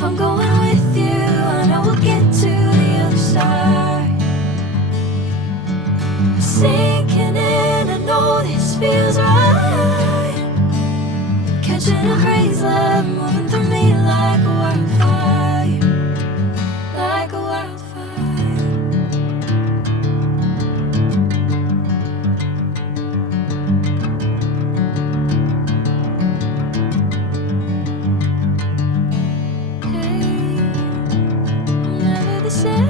If I'm going with you, I know we'll get to the other side. Sinking in, I know this feels right. Catching a crazy love, moving through me like a wildfire, like a wildfire. Hey, I'm never the same.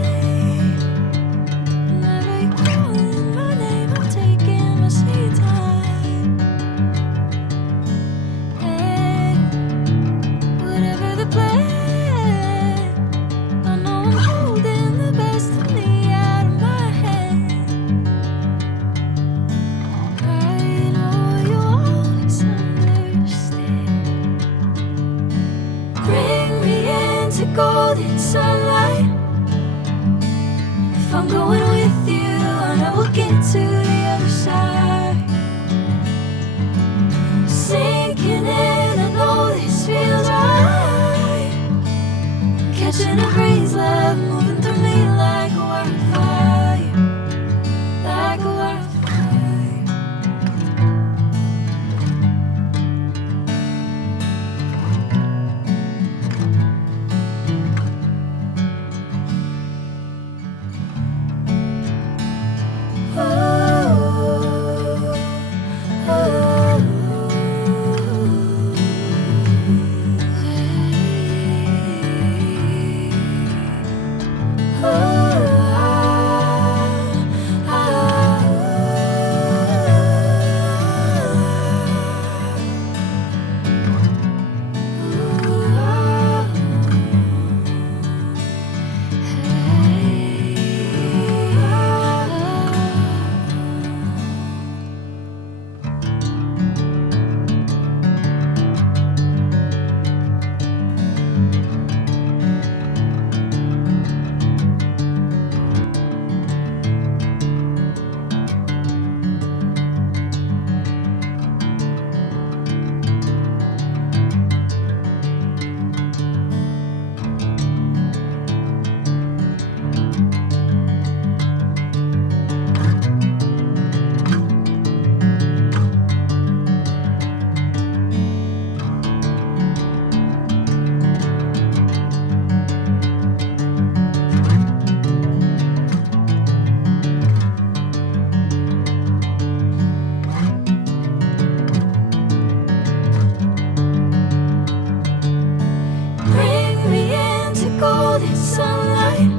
Whenever you're calling my name, I'm taking my sweet time. Hey, whatever the plan, I know I'm holding the best of me out of my hand. I know you'll always understand. Bring me into golden sunlight. If I'm going with you, I know we'll get to the other side. Sinking in, I know this feels right. Catching a crazy love, moving through me like a wildfire, like a wildfire. Bring me into golden sunlight.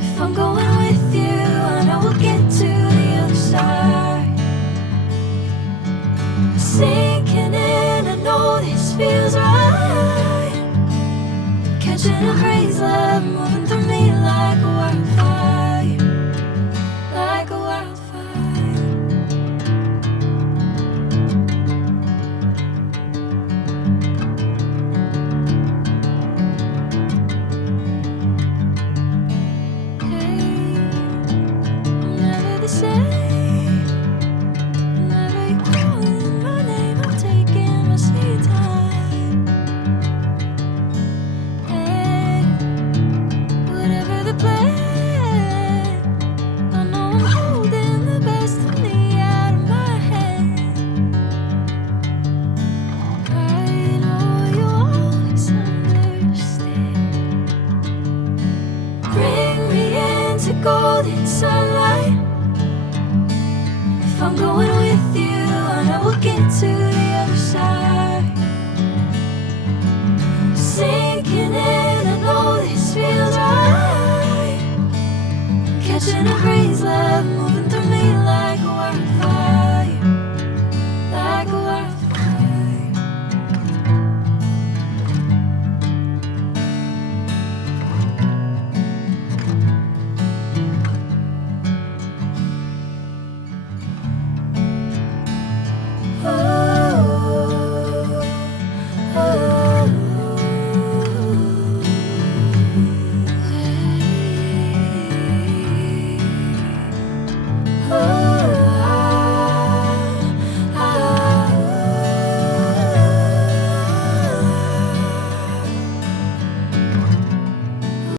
If I'm going with you, I know we'll get to the other side. Sinking in, I know this feels right. Catching a crazy love, moving through me like a wildfire, like a wildfire. Hey, I'm never the same. Whenever you're calling my name, I'm taking my sweet time. Hey, whatever the plan, I know I'm holding the best of me out of my hand. I know you'll always understand. Bring me into golden sunlight. If I'm going with you, I know we'll get to the other side. Sinking in, I know this feels right. Catching a crazy love, moving